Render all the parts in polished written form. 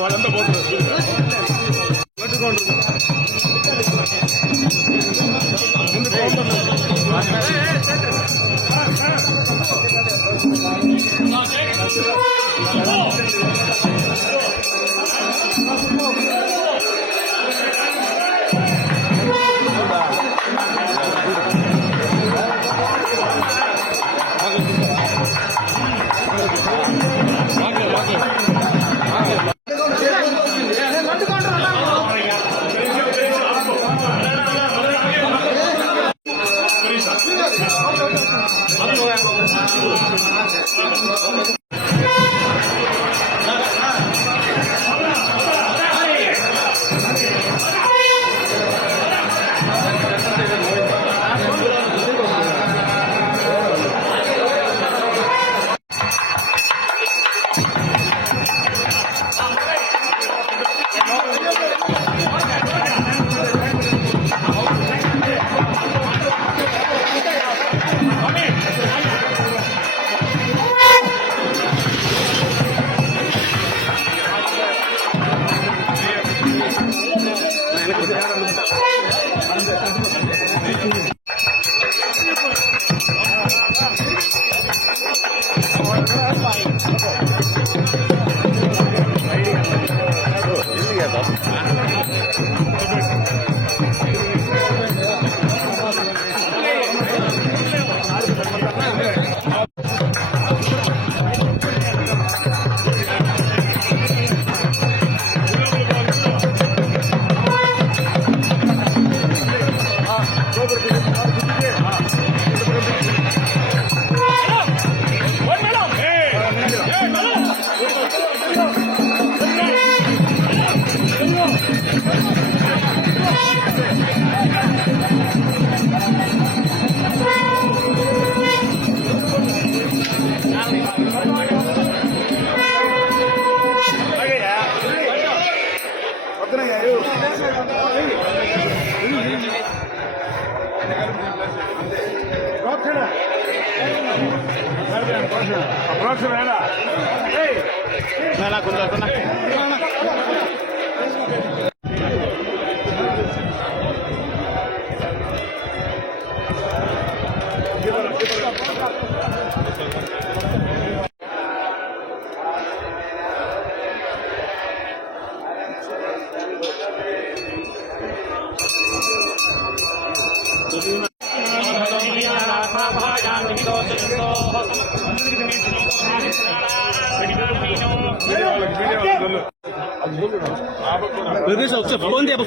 వాళ్ళంతా పోతున్నారు.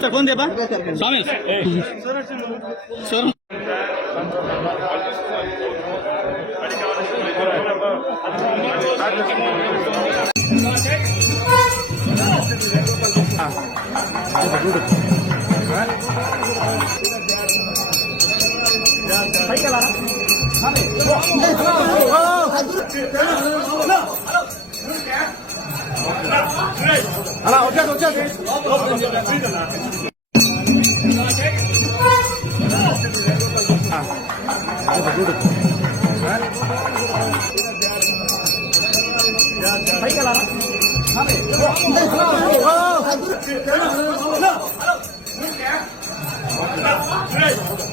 फोन दे स्वामी सर అలా వచ్చేది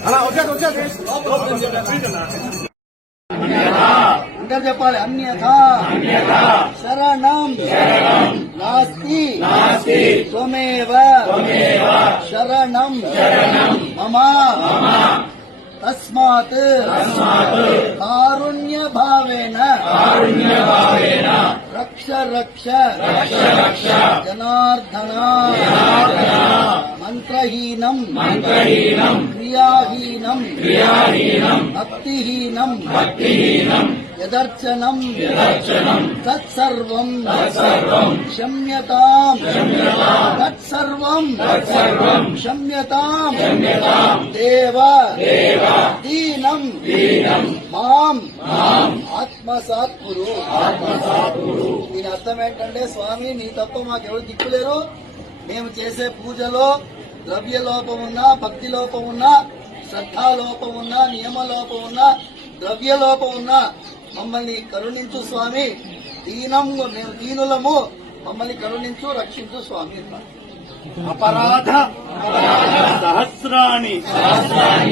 అలా వచ్చేది ఇంకా చెప్పాలి. అన్యథా శరణం నాస్తి త్వమేవ శరణం మమ తస్మాత్ కారుణ్య భావేన రక్ష రక్ష జనార్దన మంత్రహీనం క్రియాహీనం భక్తిహీనం యదర్చనం తత్సర్వం క్షమ్యతాం తత్సర్వం క్షమ్యతాం దేవ దీనం మాం ఆత్మసాత్ కురు. దీని అర్థం ఏంటంటే, స్వామి నీ తప్ప మాకెవరు దిక్కులేరు. మేము చేసే పూజలో ద్రవ్య లోపం ఉన్నా, భక్తి లోపం ఉన్నా, శ్రద్ధా లోపం ఉన్నా, నియమ లోపం ఉన్నా, ద్రవ్య లోపం ఉన్నా మమ్మల్ని కరుణించు స్వామి. దీనం మేము దీనులము, మమ్మల్ని కరుణించు, రక్షించు స్వామి. అపరాధ సహస్రాణి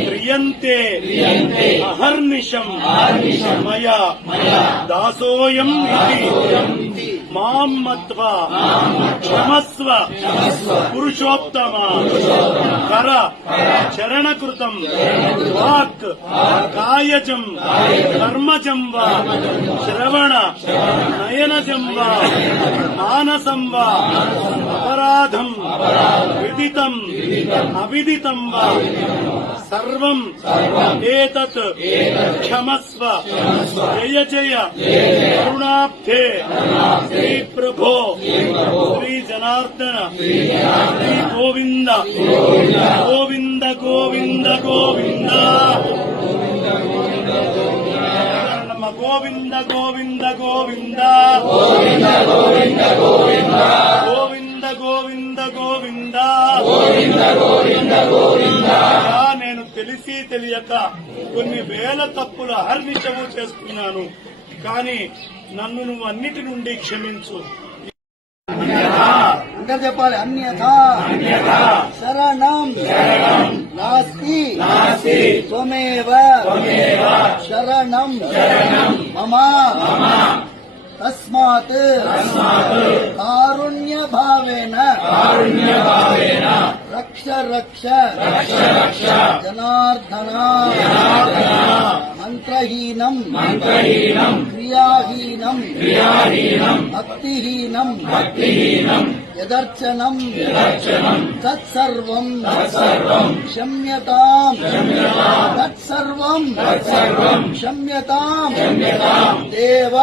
క్రియంతే అహర్నిశం మయా దాసోయం ఇతి మాం మత్వా క్షమస్వ పురుషోత్తమ కర చరణకృతం వాక్ కాయజం కర్మజం వా శ్రవణ నయనజం వా మానసం వా అపరాధం విదితం అవిదితం వా సర్వం ఏతత్ క్షమస్వ జయ జయ కరుణాబ్ధే శ్రీ ప్రభో శ్రీ జనార్దన శ్రీ గోవింద గోవింద గోవింద గోవింద గోవింద గోవింద గోవింద గోవింద గోవింద గోవింద. నేను తెలిసి తెలియక కొన్ని వేల తప్పులు అహర్నిశము చేస్తున్నాను, కానీ నన్ను నువ్వు అన్నిటి నుండి క్షమించు. ఇంకా చెప్పాలి. అన్యథా శరణం నాస్తి త్వమేవ శరణం మమ తస్మాత్ కారుణ్య భావేన రక్ష రక్ష జనార్దన మంత్రహీనం క్రియాహీనం భక్తిహీనం యదర్చనం తత్సర్వం క్షమ్యతాం తత్సర్వం క్షమ్యతాం దేవ